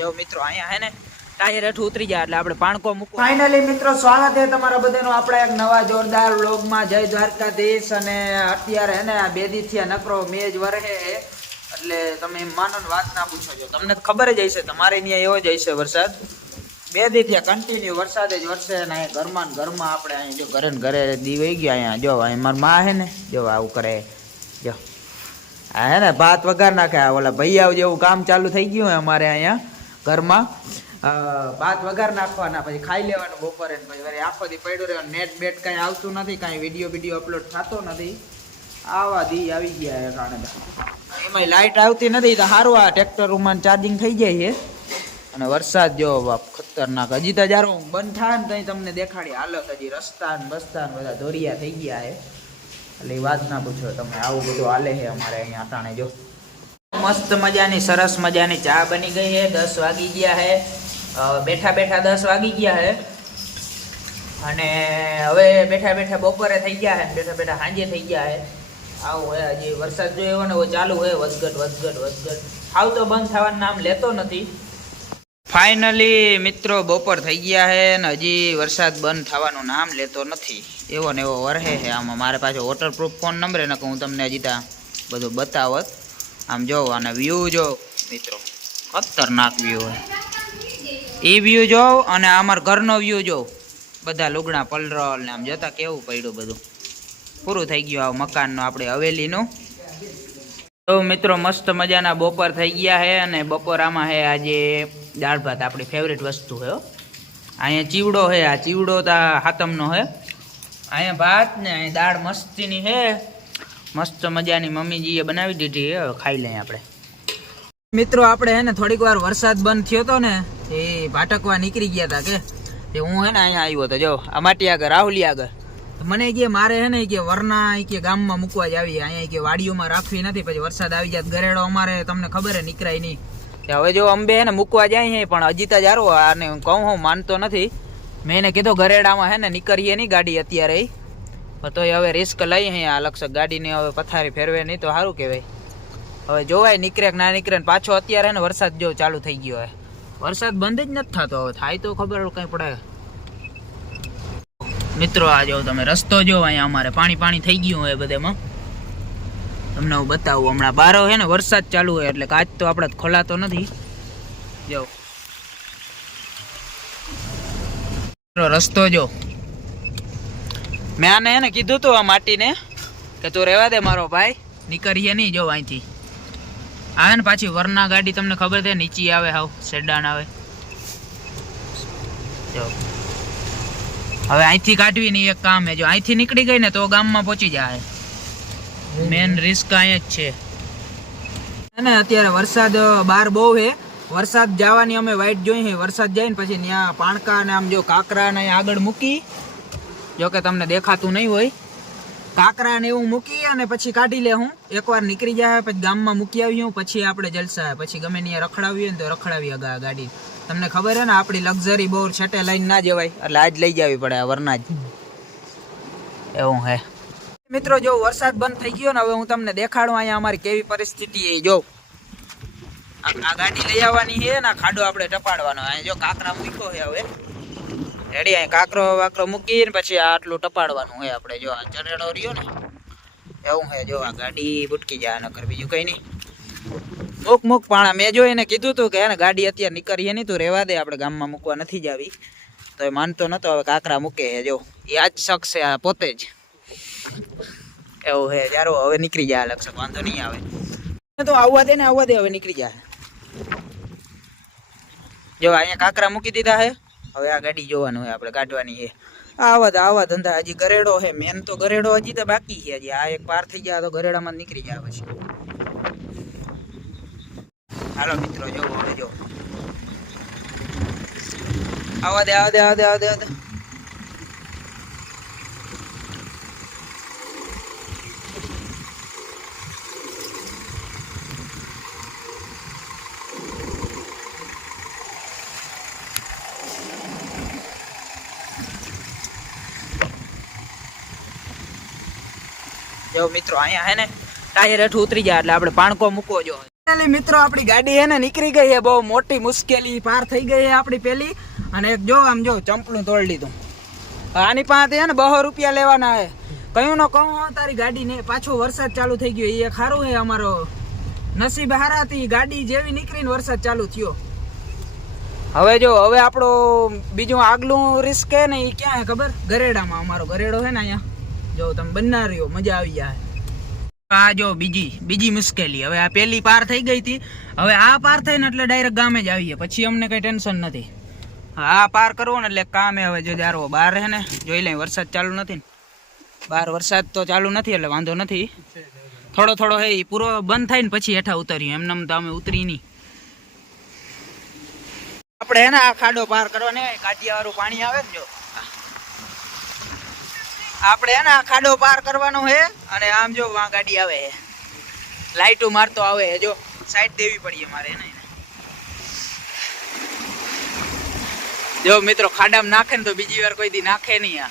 જો મિત્રો અહીંયા હે ને ટાયર હેઠું ઉતરી જાય એટલે આપણે પાણકો મૂકો. ફાઇનલી મિત્રો સ્વાગત છે તમારા બધાનું આપણા એક નવા જોરદાર વ્લોગમાં. જય દ્વારકાધીશ. અને અત્યારે હે ને આ બે દી થી નકરો મેજ વરહે એટલે તમે માનો ને વાત ના પૂછો. છો તમને ખબર જ હશે, તમારે ત્યાં એવો જ હશે વરસાદ. બે દી થી કન્ટિન્યુ વરસાદ જ વરસે ને અહીંયા ઘરમાં ને ઘરમાં આપણે અહીં જો ઘરે ને ઘરે દી વહી ગયા. અહીંયા જો અહીં મારી માં હે ને જો આવું કરે. જો આ હે ને ભાત વઘાર નાખે. ઓલા ભૈયા જેવું કામ ચાલુ થઈ ગયું હોય અમારે અહીંયા ઘરમાં. ભાત વઘાર નાખવાના, પછી ખાઈ લેવાનું બપોરે, પછી વળી આખો દી પડ્યો રહ્યો. નેટ બેટ કાંઈ આવતું નથી, કાંઈ વિડીયો અપલોડ થતો નથી. આવા દી આવી ગયા કારણે એમાં લાઇટ આવતી નથી તો સારું આ ટ્રેક્ટરમાં ચાર્જિંગ થઈ જાય છે. અને વરસાદ જો બાપ ખતરનાક. હજી તો જ્યારે બંધ થાય ને ત્યાં તમને દેખાડી હાલત. હજી રસ્તા ને બસ્તા ને બધા દોરિયા થઈ ગયા છે એટલે એ વાત ના પૂછો તમે. આવું બધું હાલે છે અમારે અહીંયા અટાણે. જો મસ્ત મજાની સરસ મજાની ચા બની ગઈ છે. 10 વાગી ગયા છે. બેઠા બેઠા 10 વાગી ગયા છે. અને હવે બેઠા બેઠા બપોરે થઈ ગયા છે, બેઠા બેઠા સાંજે થઈ ગયા છે. આવું હે હજી વરસાદ જોયો ને ચાલુ હોય વસગટ. હાવ તો બંધ થવાનું નામ લેતો નથી. ફાઇનલી મિત્રો બપોર થઈ ગયા છે ને હજી વરસાદ બંધ થવાનું નામ લેતો નથી. એવો ને એવો વરહે છે. આમાં મારે પાછો વોટરપ્રૂફ ફોન નંબર ને હું તમને હજી ત્યાં બધું બતાવત. આમ જો અને વ્યૂ જો મિત્રો, ખતરનાક વ્યૂ હોય. એ વ્યૂ જો અને અમારા ઘરનો વ્યૂ જો. બધા લુગડા પલરલ ને આમ જતા કેવું પડ્યું બધું. પૂરું થઈ ગયું આ મકાનનું આપણે હવેલીનું. તો મિત્રો મસ્ત મજાના બપોર થઈ ગયા છે. અને બપોરામાં છે આજે દાળ ભાત, આપણી ફેવરેટ વસ્તુ છે. અહીંયા ચીવડો છે. આ ચીવડો તા હાતમનો છે. અહીંયા ભાત ને અહીંયા દાળ મસ્તીની છે. મસ્ત મજાની મમ્મીજીએ બનાવી દીધી છે. હવે ખાઈ લઈએ આપણે. મિત્રો આપણે હે ને થોડીક વાર વરસાદ બંધ થયો હતો ને એ ભાટકવા નીકળી ગયા હતા કે હું હે ને અહીંયા આવ્યો હતો. જો આ માટી આગળ રાહુલી આગળ મને કે મારે હે ને કે વરના કે ગામમાં મૂકવા જ આવી. અહીંયા કે વાડીઓમાં રાખવી નથી, પછી વરસાદ આવી જાય ગરેડો અમારે તમને ખબર હે નીકળાય નહીં. હવે જો અંબે હે ને મૂકવા જાય છે પણ હજી તો જારો આને કહું હું માનતો નથી. મેં એને કીધું ગરેડામાં હે ને નીકળીએ નહીં ગાડી અત્યારે. તો હવે રિસ્ક લઈ અહીંયા લક્ષક ગાડીને હવે પથારી ફેરવે નહીં તો સારું કહેવાય. હવે જોવાય નીકળે કે ના નીકળે ને પાછો અત્યારે ને વરસાદ જો ચાલુ થઈ ગયો હોય. વરસાદ બંધ જ નથી થતો. હવે થાય તો ખબર કઈ પડે. મિત્રો આ જો તમે રસ્તો જો અહીંયા અમારે પાણી થઈ ગયું હોય બધેમાં. તમને હું બતાવું હમણાં. બારો છે ને વરસાદ ચાલુ હોય એટલે કાચ તો આપણે ખોલાતો નથી. જો રસ્તો જો. મેં આને હે ને કીધું તું આ માટીને કે તું રહેવા દે મારો ભાઈ, નીકળીએ નહીં. જો અહીંથી આવે ને પાછી વરના ગાડી તમને ખબર છે નીચી આવે, હાવ સેડાન આવે. જો હવે અહીંથી કાઢવી નહીં એક કામ હે. જો અહીંથી નીકળી ગઈ ને તો ગામમાં પહોંચી જાય. મેન રિસ્ક અહીંયા જ છે ને. અત્યારે વરસાદ બહાર બહુ છે. વરસાદ જવાની અમે વાઇટ જોઈ છે. વરસાદ જાય ને પછી ત્યાં પાણકા ને આમ જો કાંકરા ને આગળ મૂકી. જો કે તમને દેખાતું નહીં હોય. કાંકરા ને એવું મૂકી અને પછી કાઢી લે. હું એકવાર નીકળી જાય પછી ગામમાં મૂકી આવી હું, પછી આપણે જલસા. પછી ગમે ત્યાં રખડાવીએ ને તો રખડાવી ગાડી. તમને ખબર હે ને આપણી લક્ઝરી બહુ છટે લઈને ના જવાય એટલે આજ લઈ જવી પડે આ વરના જ. એવું હે મિત્રો. જો વરસાદ બંધ થઈ ગયો ને હવે હું તમને દેખાડું અહીંયા અમારી કેવી પરિસ્થિતિ. જો આ ગાડી લઈ આવવાની છે ને ખાડો આપણે ટપાડવાનો. અહીંયા જો કાંકરા મૂક્યો છે. હવે રેડી અહીં કાંકરો વાકરો મૂકીને પછી આટલું ટપાડવાનું હોય આપણે. જો આ ચરેડો રહ્યો ને એવું હે. જો આ ગાડી બુટકી જાય નકર બીજું કઈ નહીં. મૂક પાણા. મેં જો એને કીધું હતું કે હે ને ગાડી અત્યારે નીકળીએ નહીં તું રહેવા દે, આપણે ગામમાં મૂકવા નથી જાવી. તો એ માનતો નતો. હવે કાંકરા મૂકે છે. જો એ આજ શકશે આ પોતે જ. એવું હે. જારો હવે નીકળી જાય લક્ષક, વાંધો નહીં આવે. તો આવવા દે ને હવે નીકળી જાય. જો અહીંયા કાંકરા મૂકી દીધા હે. હવે આ ગાડી જોવાનું હોય આપણે, કાઢવાની છે. આવા ધંધા હજી ગરેડો છે. મેન તો ગરેડો હજી તો બાકી છે. હજી આ એક પાર થઈ જાય તો ગરેડામાં નીકળી જાય પછી. હાલો મિત્રો જો હવે જો આવા દે. જો મિત્રો અહીંયા હે ને ટાયર હેઠું ઉતરી જાય એટલે આપણે પાણકો મૂકવો જો. મિત્રો આપણી ગાડી હે ને નીકળી ગઈ હે, બહુ મોટી મુશ્કેલી પાર થઈ ગઈ હે આપણી પેલી. અને એક જો આમ જો ચંપલું તોડી લીધું. આની પાસે હે ને 200 રૂપિયા લેવાના હે. કયું ન કહું તારી ગાડી ને પાછો વરસાદ ચાલુ થઈ ગયો. એ ખારું હે અમારો નસીબ હારાથી ગાડી જેવી નીકળીને વરસાદ ચાલુ થયો. હવે જો હવે આપણો બીજું આગલું રિસ્ક હે ને એ ક્યાં હે ખબર? ગરેડામાં. અમારો ગરેડો હે ને અહીંયા જો તમે બનાવ્યો, મજા આવી જાય. આ જો બીજી મુશ્કેલી. હવે આ પેલી પાર થઈ ગઈ હતી, હવે આ પાર થઈને એટલે ડાયરેક્ટ ગામે જ આવીએ, પછી અમને કઈ ટેન્શન નથી. આ પાર કરવો ને એટલે કામે. હવે જો જારવો બહાર હે ને જોઈ લઈ, વરસાદ ચાલુ નથી ને બહાર, વરસાદ તો ચાલુ નથી એટલે વાંધો નથી. થોડો થોડો હે પૂરો બંધ થાય ને પછી હેઠા ઉતર્યું, એમને તો અમે ઉતરી નહીં. આપણે હે ને આ ખાડો પાર કરવાનો હોય, કાઢિયા વાળું પાણી આવે ને જો, આપણે હે ને આ ખાડો પાર કરવાનો હે. અને આમ જો વાં ગાડી આવે હે, લાઈટો મારતો આવે હે. જો સાઈડ દેવી પડીએ મારે ને. જો મિત્રો ખાડામાં નાખે ને તો બીજી વાર કોઈ દી નાખે નહીં. આ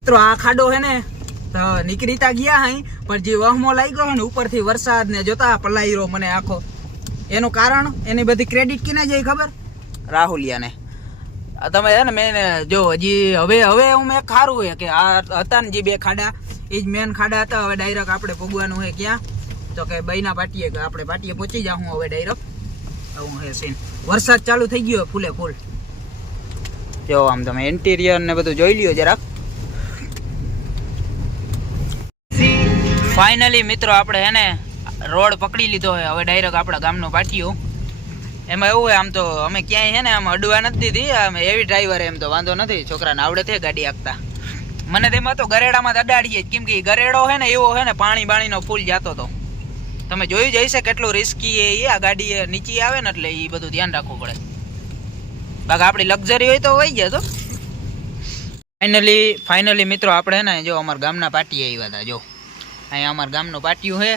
મિત્રો આ ખાડો હે ને નીકળીતા ગયા હઈ, પણ જે વહમો લાગ્યો હે ને ઉપરથી વરસાદ ને જોતા પલાયરો મને આખો. એનું કારણ એની બધી ક્રેડિટ કિને જાય ખબર? રાહુલિયાને. તમે હે ને મેં જો હજી હવે મેં ખારું હે કે આ હતા ને જે 2 ખાડા એ જ મેન ખાડા હતા. હવે ડાયરેક્ટ આપણે ભોગવાનું હે ક્યાં તો કે બઈના પાટીએ, કે આપણે પાટીએ પહોંચી જાઉં હવે ડાયરેક્ટ. આવું હે સીન. વરસાદ ચાલુ થઈ ગયો ફૂલે ફૂલ. જો આમ તમે ઇન્ટિરિયર ને બધું જોઈ લ્યો જરાક. ફાઇનલી મિત્રો આપણે હે ને રોડ પકડી લીધો હોય. હવે ડાયરેક્ટ આપણા ગામનો પાટિયો. એમાં એવું હોય આમ તો અમે ક્યાંય હે ને આમ અડવા નથી દીધી. આમ એવી ડ્રાઈવર એમ તો વાંધો નથી, છોકરાને આવડે છે ગાડી આંકતા. મને તેમાં તો ગરેડામાં જ અડાડીએ, કેમ કે ગરેડો હે ને એવો હે ને પાણી બાણીનો ફૂલ જાતો હતો. તમે જોયું જઈશે કેટલું રિસ્કી એ. આ ગાડી નીચે આવે ને એટલે એ બધું ધ્યાન રાખવું પડે. બાકી આપણી લક્ઝરી હોય તો વહી ગયા તો. ફાઇનલી મિત્રો આપણે હે ને જો અમારા ગામના પાટીએ આવ્યા હતા. જો અહીંયા અમારા ગામનું પાટિયું છે.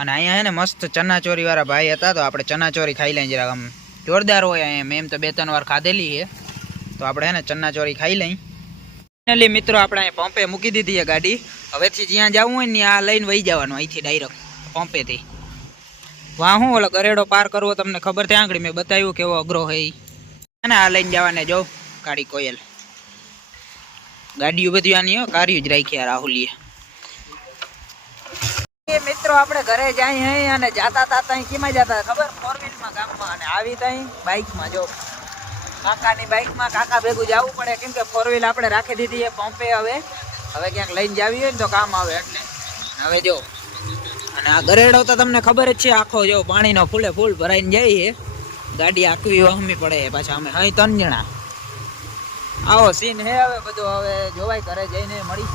અને અહીંયા હે ને મસ્ત ચનાચોરી વાળા ભાઈ હતા, તો આપણે ચનાચોરી ખાઈ લઈએ જરાક. આમ જોરદાર હોય અહીંયા. મેં એમ તો 2-3 વાર ખાધેલી છે, તો આપણે હે ને ચનાચોરી ખાઈ લઈ. ફાઇનલી મિત્રો આપણે અહીંયા પંપે મૂકી દીધી છે ગાડી. હવેથી જ્યાં જવું હોય ને ત્યાં લઈને વહી જવાનું અહીંથી ડાયરેક્ટ પંપેથી. વાહ હું ઓલો ગરેડો પાર કરવો તમને ખબર ત્યાં આગળ મેં બતાવ્યું કેવો અઘરો છે ને. આ લઈને જવાને જો ગાડી કોયલ ગાડીઓ બધી આની કાર્યું જ રાખી રાહુલીએ. મિત્રો આપણે ઘરે જાય હે અને જાતા તા કેમાં જતા ખબર? 4-wheelમાં ગામમાં. અને આવી તઈ બાઇકમાં. જો કાકાની બાઇકમાં કાકા ભેગું જવું પડે, કેમ કે 4-wheel આપણે રાખી દીધી છે પંપે. હવે ક્યાંક લઈને જાવી હોય ને તો કામ આવે એટલે. હવે જો અને આ ગરેડો તો તમને ખબર જ છે આખો જો પાણીનો ફૂલે ફૂલ ભરાઈને જાય છે. ગાડી આખવી વહમી પડે પાછા. અમે અહીં 3 જણા. આવો સીન હે. હવે બધું હવે જોવાય ઘરે જઈને મળી.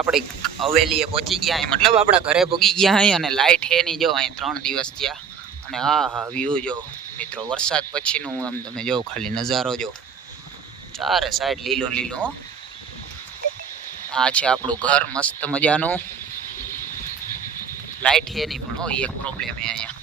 આપણી હવેલીએ પહોંચી ગયા, મતલબ આપણા ઘરે પહોંચી ગયા અહીં. અને લાઇટ હે નહીં જો અહીં 3 દિવસ થયા. અને હા વ્યૂ જો મિત્રો વરસાદ પછીનું આમ તમે જો ખાલી નજારો જો, ચારે સાઈડ લીલું લીલું. આ છે આપણું ઘર મસ્ત મજાનું. લાઇટ હે નહીં પણ એક પ્રોબ્લેમ હે અહીંયા.